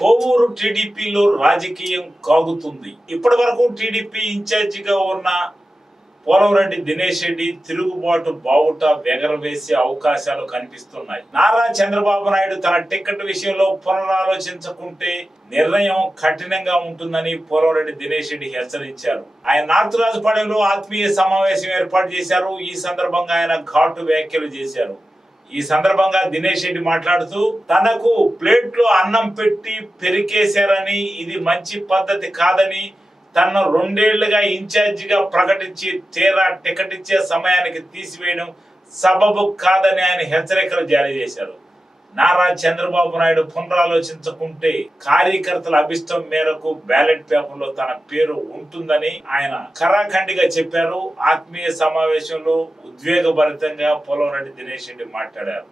కోవూరు టీడీపీలో రాజకీయం కాగుతుంది. ఇప్పటి వరకు టీడీపీ ఇన్ఛార్జిగా ఉన్న పోలవరెడ్డి దినేష్ రెడ్డి తిరుగుబాటు బావుట ఎగరవేసే అవకాశాలు కనిపిస్తున్నాయి. నారా చంద్రబాబు నాయుడు తన టికెట్ విషయంలో పునరాలోచించకుంటే నిర్ణయం కఠినంగా ఉంటుందని పోలవరెడ్డి దినేష్ రెడ్డి హెచ్చరించారు. ఆయన నార్త్ రాజపాలెంలో ఆత్మీయ సమావేశం ఏర్పాటు చేశారు. ఈ సందర్భంగా ఆయన ఘాటు వ్యాఖ్యలు చేశారు. ఈ సందర్భంగా దినేష్ రెడ్డి మాట్లాడుతూ తనకు ప్లేట్ లో అన్నం పెట్టి పెరికేశారని, ఇది మంచి పద్ధతి కాదని, తనను 2 ఏళ్లుగా ఇన్ఛార్జిగా ప్రకటించి తీరా టికెట్ ఇచ్చే సమయానికి తీసివేయడం సబబు కాదని ఆయన హెచ్చరికలు జారీ చేశారు. నారా చంద్రబాబు నాయుడు పునరాలోచించకుంటే కార్యకర్తల అభిష్టం మేరకు బ్యాలెట్ పేపర్లో తన పేరు ఉంటుందని ఆయన ఖరాఖండిగా చెప్పారు. ఆత్మీయ సమావేశంలో ఉద్వేగభరితంగా పోలవరెడ్డి దినేష్ రెడ్డి మాట్లాడారు.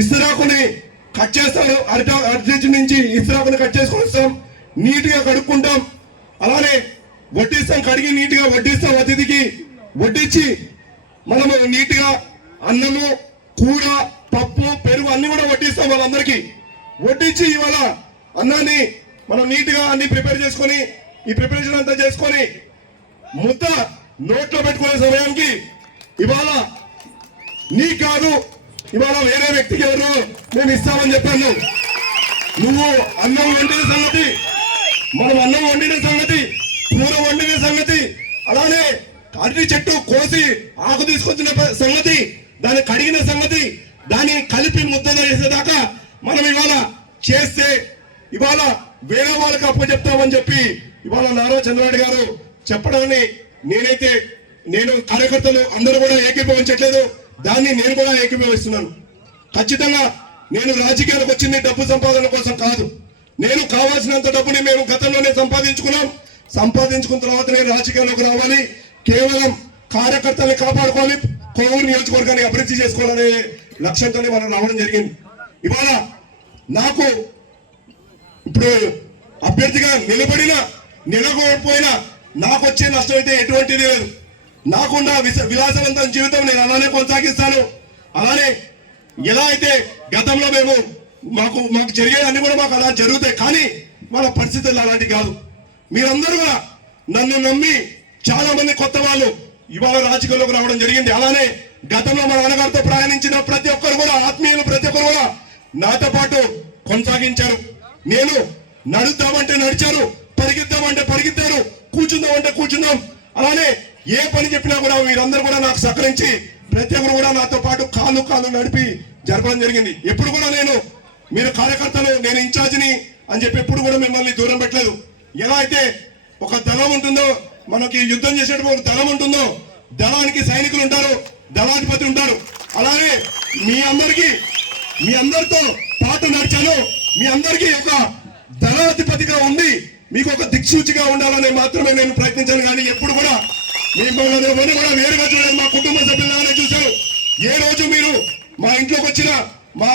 ఇస్తరాకుని కట్ చేస్తాను, అర్జెంట్ నుంచి ఇస్తరాకుని కట్ చేసుకొని వస్తాం, నీట్ గా కడుక్కుంటాం, అలానే వడ్డిస్తాం, కడిగి నీట్ గా వడ్డిస్తాం, అతిథికి వడ్డించి మనము నీట్ గా అన్నము, కూర, పప్పు, పెరుగు అన్ని కూడా వడ్డిస్తాం. వాళ్ళందరికీ వడ్డించి ఇవాళ అన్నాన్ని మనం నీట్ గా అన్ని ప్రిపేర్ చేసుకొని ఈ ప్రిపరేషన్ అంతా చేసుకొని ముద్ద నోట్లో పెట్టుకునే సమయానికి ఇవాళ నీ కాదు, ఇవాళ వేరే వ్యక్తికి ఎవరు మేము ఇస్తామని చెప్పాను. నువ్వు అన్నం వండిన సంగతి, మనం అన్నం వండిన సంగతి, కూర వండిన సంగతి, అలానే అరటి చెట్టు కోసి ఆకు తీసుకొచ్చిన సంగతి, దాన్ని కడిగిన సంగతి, దాన్ని కలిపి ముద్ద చేసేదాకా మనం ఇవాళ చేస్తే ఇవాళ వేరే వాళ్ళకి అప్పచెప్తామని చెప్పి ఇవాళ నారా చంద్రబాబు గారు చెప్పడాన్ని నేను కార్యకర్తలు అందరూ కూడా ఏకీభవించట్లేదు. దాన్ని నేను కూడా ఏకీభవిస్తున్నాను. ఖచ్చితంగా నేను రాజకీయాలకు వచ్చింది డబ్బు సంపాదన కోసం కాదు. నేను కావాల్సినంత డబ్బుని మేము గతంలోనే సంపాదించుకున్న తర్వాత నేను రాజకీయాల్లోకి రావాలి. కేవలం కార్యకర్తల్ని కాపాడుకోవాలి, కోవూరు నియోజకవర్గాన్ని అభివృద్ధి చేసుకోవాలనే లక్ష్యంతోనే మనం రావడం జరిగింది. ఇవాళ నాకు ఇప్పుడు అభ్యర్థిగా నిలబడిపోయినా నాకు వచ్చే నష్టం అయితే ఎటువంటిది లేదు. నాకున్న విలాసవంతమైన జీవితం నేను అలానే కొనసాగిస్తాను. అలానే ఎలా అయితే గతంలో మాకు జరిగేవన్నీ కూడా మాకు అలా జరుగుతాయి. కానీ మన పరిస్థితులు అలాంటివి కాదు. మీరందరూ కూడా నన్ను నమ్మి చాలా మంది కొత్త వాళ్ళు ఇవాళ రాజకీయాల్లోకి రావడం జరిగింది. అలానే గతంలో మా నాన్నగారితో ప్రయాణించిన ప్రతి ఒక్కరు కూడా ఆత్మీయులు ప్రతి ఒక్కరు కూడా నాతో పాటు కొనసాగించారు. నేను నడుద్దామంటే నడిచారు, పరిగెత్తామంటే పరిగెత్తారు, కూర్చుందామంటే కూర్చుందాం. అలానే ఏ పని చెప్పినా కూడా వీరందరూ కూడా నాకు సహకరించి ప్రతి ఒక్కరు కూడా నాతో పాటు కాళ్ళు నడిపి జరపడం జరిగింది. ఎప్పుడు కూడా మీరు కార్యకర్తలు, నేను ఇన్ఛార్జిని అని చెప్పి ఎప్పుడు కూడా మిమ్మల్ని దూరం పెట్టలేదు. ఎలా అయితే ఒక దళం ఉంటుందో, మనకి యుద్ధం చేసేటప్పుడు ఒక దళం ఉంటుందో, దళానికి సైనికులు ఉంటారు, దళాధిపతి ఉంటారు. అలానే మీ అందరితో పాటు నడిచాను. మీ అందరికీ ఒక దళాధిపతిగా ఉండి మీకు ఒక దిక్సూచిగా ఉండాలని మాత్రమే నేను ప్రయత్నించాను. కానీ ఎప్పుడు కూడా మిమ్మల్ని కూడా వేరుగా చూడలేదు. మా కుటుంబ సభ్యులనే చూశారు. ఏ రోజు మీరు మా ఇంట్లోకి వచ్చినా, మా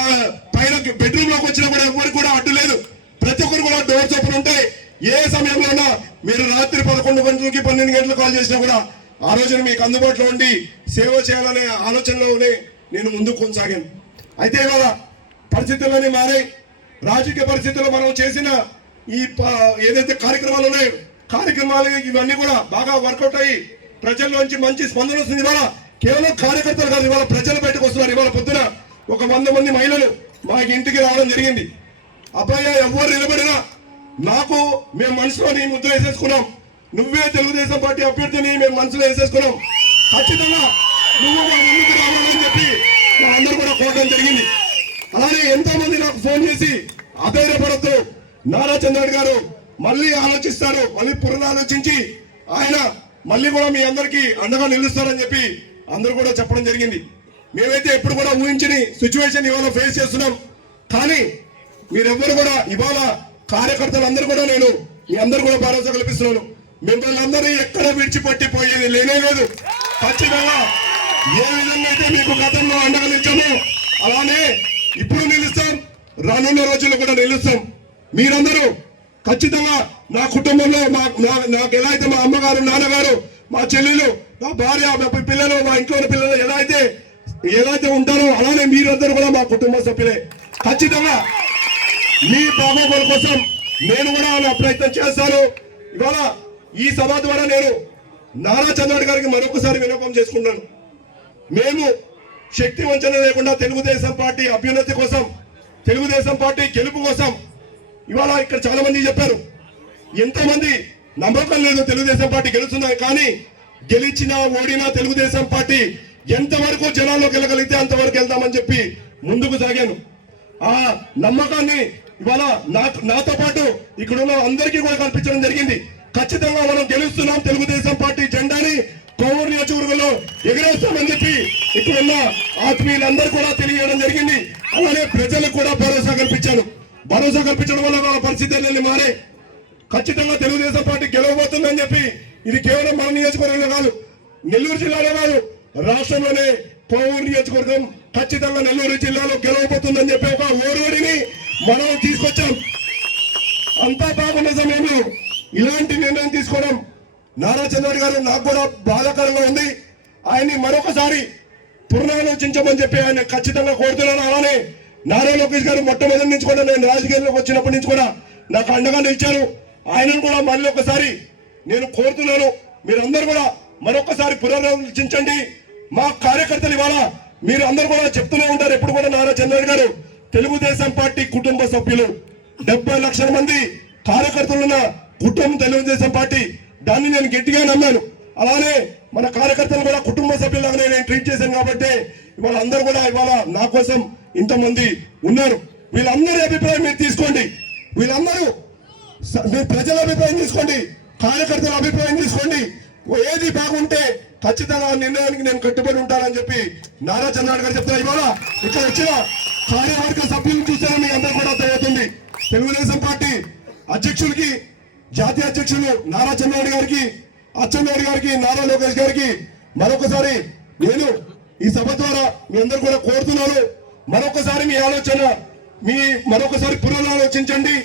పైన బెడ్రూమ్ లోకి వచ్చినా కూడా ఎవరికి కూడా అడ్డు లేదు. ప్రతి ఒక్కరు కూడా డోర్స్ ఓపెన్ ఉంటాయి. ఏ సమయంలోనా మీరు రాత్రి 11 గంటలకి 12 గంటలకు కాల్ చేసినా కూడా ఆ రోజున మీకు అందుబాటులో ఉండి సేవ చేయాలనే ఆలోచనలోనే నేను ముందుకు కొనసాగాను. అయితే ఇవాళ పరిస్థితులన్నీ మారాయి. రాజకీయ పరిస్థితుల్లో మనం చేసిన ఈ ఏదైతే కార్యక్రమాలు ఉన్నాయో, కార్యక్రమాలు ఇవన్నీ కూడా బాగా వర్కౌట్ అయ్యి ప్రజల్లోంచి మంచి స్పందన వస్తుంది. ఇవాళ కేవలం కార్యకర్తలు కాదు, ఇవాళ ప్రజలు బయటకు వస్తున్నారు. ఇవాళ పొద్దున ఒక 100 మంది మహిళలు మా ఇంటికి రావడం జరిగింది. అబ్బాయి ఎవరు నిలబడినా మేము మనసులో నీ ముద్ర వేసేసుకున్నాం. నువ్వే తెలుగుదేశం పార్టీ అభ్యర్థిని మేము మనసులో వేసేసుకున్నాం. ఖచ్చితంగా నువ్వు మా ముందుకు రావాలని చెప్పి అందరూ కూడా కోరడం జరిగింది. అలానే ఎంతో మంది నాకు ఫోన్ చేసి అధైర్యపడద్దు, నారా చంద్రబాబు గారు మళ్ళీ ఆలోచిస్తారు, మళ్ళీ పునరాలోచించి ఆయన మళ్ళీ కూడా మీ అందరికీ అండగా నిలుస్తారని చెప్పి అందరూ కూడా చెప్పడం జరిగింది. మేమైతే ఎప్పుడు కూడా ఊహించని సిచ్యువేషన్ ఇవాళ ఫేస్ చేస్తున్నాం. కానీ మీరెవ్వరు కూడా ఇవాళ కార్యకర్తలందరూ కూడా మీ అందరూ కూడా భరోసా కల్పిస్తున్నాను. మిమ్మల్ని అందరూ ఎక్కడ విడిచిపెట్టిపోయేది లేనే లేదు. ఖచ్చితంగా ఏ విధంగా అయితే మీకు గతంలో అండగా నిలిచామో అలానే ఇప్పుడు నిలుస్తాం, రానున్న రోజుల్లో కూడా నిలుస్తాం. మీరందరూ ఖచ్చితంగా నా కుటుంబంలో నాకు ఎలా అయితే మా అమ్మగారు నాన్నగారు మా చెల్లెలు, మా భార్య, మా పిల్లలు, మా ఇంట్లో ఉన్న పిల్లలు ఏదైతే ఉంటారో అలానే మీరందరూ కూడా మా కుటుంబ సభ్యులే. ఖచ్చితంగా మీ బాగోగుల కోసం నేను కూడా నా ప్రయత్నం చేస్తాను. ఇవాళ ఈ సభ ద్వారా నేను నారా చంద్రబాబు గారికి మరొకసారి విన్నపం చేసుకుంటాను. మేము శక్తి వంచన లేకుండా తెలుగుదేశం పార్టీ అభ్యున్నతి కోసం, తెలుగుదేశం పార్టీ గెలుపు కోసం ఇవాళ ఇక్కడ చాలా మంది చెప్పారు, ఎంతమంది నమ్మకం లేదు తెలుగుదేశం పార్టీ గెలుస్తుందని. కానీ గెలిచినా ఓడినా తెలుగుదేశం పార్టీ ఎంతవరకు జనాల్లోకి వెళ్ళగలిగితే అంతవరకు వెళ్తామని చెప్పి ముందుకు సాగాను. ఆ నమ్మకాన్ని ఇవాళ నాతో పాటు ఇక్కడ ఉన్న అందరికీ కూడా కల్పించడం జరిగింది. ఖచ్చితంగా మనం గెలుస్తున్నాం, తెలుగుదేశం పార్టీ జెండాని కోవూరు నియోజకవర్గంలో ఎగరేస్తామని చెప్పి ఇక్కడ ఉన్న ఆత్మీయులందరూ కూడా తెలియజేయడం జరిగింది. అలానే ప్రజలకు కూడా భరోసా కల్పించాను. భరోసా కల్పించడం వల్ల వాళ్ళ పరిస్థితులు మారే. ఖచ్చితంగా తెలుగుదేశం పార్టీ గెలవబోతుందని చెప్పి ఇది కేవలం మన నియోజకవర్గంలో కాదు, నెల్లూరు జిల్లాలో కాదు, రాష్ట్రంలోనే కోవూరు నియోజకవర్గం ఖచ్చితంగా నెల్లూరు జిల్లాలో గెలవబోతుందని చెప్పి ఒక ఓరోడిని మనం తీసుకొచ్చాం. అంతా బాగున్న సమయంలో ఇలాంటి నిర్ణయం తీసుకోవడం నారా చంద్రబాబు గారు నాకు కూడా బాధాకరంగా ఉంది. ఆయన్ని మరొకసారి పునరాలోచించమని చెప్పి ఆయన ఖచ్చితంగా కోరుతున్నాను. అలానే నారా లోకేష్ గారు మొట్టమొదటి నుంచి కూడా నేను రాజకీయాల్లోకి వచ్చినప్పటి నుంచి కూడా నాకు అండగా నిలిచారు. ఆయనను కూడా మళ్ళీ ఒకసారి నేను కోరుతున్నాను, మీరందరూ కూడా మరొకసారి పునరాలోచించండి. మా కార్యకర్తలు ఇవాళ మీరు అందరూ కూడా చెప్తూనే ఉంటారు ఎప్పుడు కూడా, నారా చంద్రబాబు గారు తెలుగుదేశం పార్టీ కుటుంబ సభ్యులు 70 లక్షల మంది కార్యకర్తలున్న కుటుంబం తెలుగుదేశం పార్టీ. దాన్ని నేను గట్టిగా నమ్మాను. అలానే మన కార్యకర్తలు కూడా కుటుంబ సభ్యులాగానే నేను ట్రీట్ చేశాను. కాబట్టి ఇవాళ అందరూ కూడా ఇవాళ నా కోసం ఇంతమంది ఉన్నారు. వీళ్ళందరి అభిప్రాయం మీరు తీసుకోండి. వీళ్ళందరూ మీ ప్రజల అభిప్రాయం తీసుకోండి, కార్యకర్తల అభిప్రాయం తీసుకోండి. ఏది బాగుంటే ఖచ్చితంగా ఆ నిర్ణయానికి నేను కట్టుబడి ఉంటానని చెప్పి నారా చంద్రబాబు గారు చెప్తారు. ఇవాళ ఇక్కడ వచ్చిన కార్యవర్గ సభ్యులను చూస్తే మీ అందరూ కూడా అర్థమవుతుంది. తెలుగుదేశం పార్టీ అధ్యక్షులకి, జాతీయ అధ్యక్షులు నారా చంద్రబాబు గారికి, అచ్చెన్నాయుడు గారికి, నారా లోకేష్ గారికి మరొకసారి నేను ఈ సభ ద్వారా మీ అందరూ కూడా కోరుతున్నాను, మరొకసారి మీ ఆలోచన మరొకసారి పునరాలోచించండి.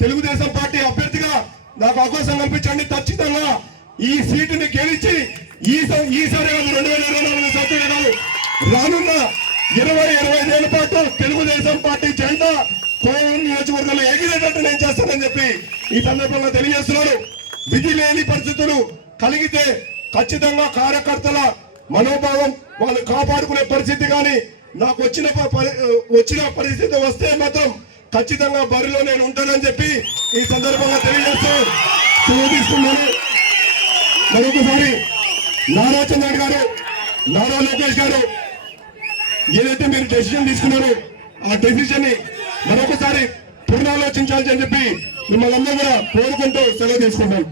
తెలుగుదేశం పార్టీ అభ్యర్థిగా నాకు అవకాశం కల్పించండి. ఖచ్చితంగా ఈ సీటుని గెలిచి ఈసారి కాదు, 2024 సంవత్సరం కాదు, రానున్న 20-25 ఏళ్ల పాటు తెలుగుదేశం పార్టీ జెండా కోవూరు నియోజకవర్గంలో ఎగిరేటట్టు నేను చేస్తానని చెప్పి ఈ సందర్భంగా తెలియజేస్తున్నాను. విధి లేని పరిస్థితులు కలిగితే ఖచ్చితంగా కార్యకర్తల మనోభావం వాళ్ళు కాపాడుకునే పరిస్థితి కానీ నాకు వచ్చిన పరిస్థితి వస్తే మాత్రం ఖచ్చితంగా బరిలో నేను ఉంటానని చెప్పి ఈ సందర్భంగా తెలియజేస్తూ తీసుకున్నాను. మరొకసారి నారా చంద్రబాబు గారు, నారా లోకేష్ గారు ఏదైతే మీరు డెసిషన్ తీసుకున్నారో ఆ డెసిషన్ ని మరొకసారి పునరాలోచించాలని చెప్పి మిమ్మల్ని అందరూ కూడా కోరుకుంటూ సెలవు తీసుకుంటాం.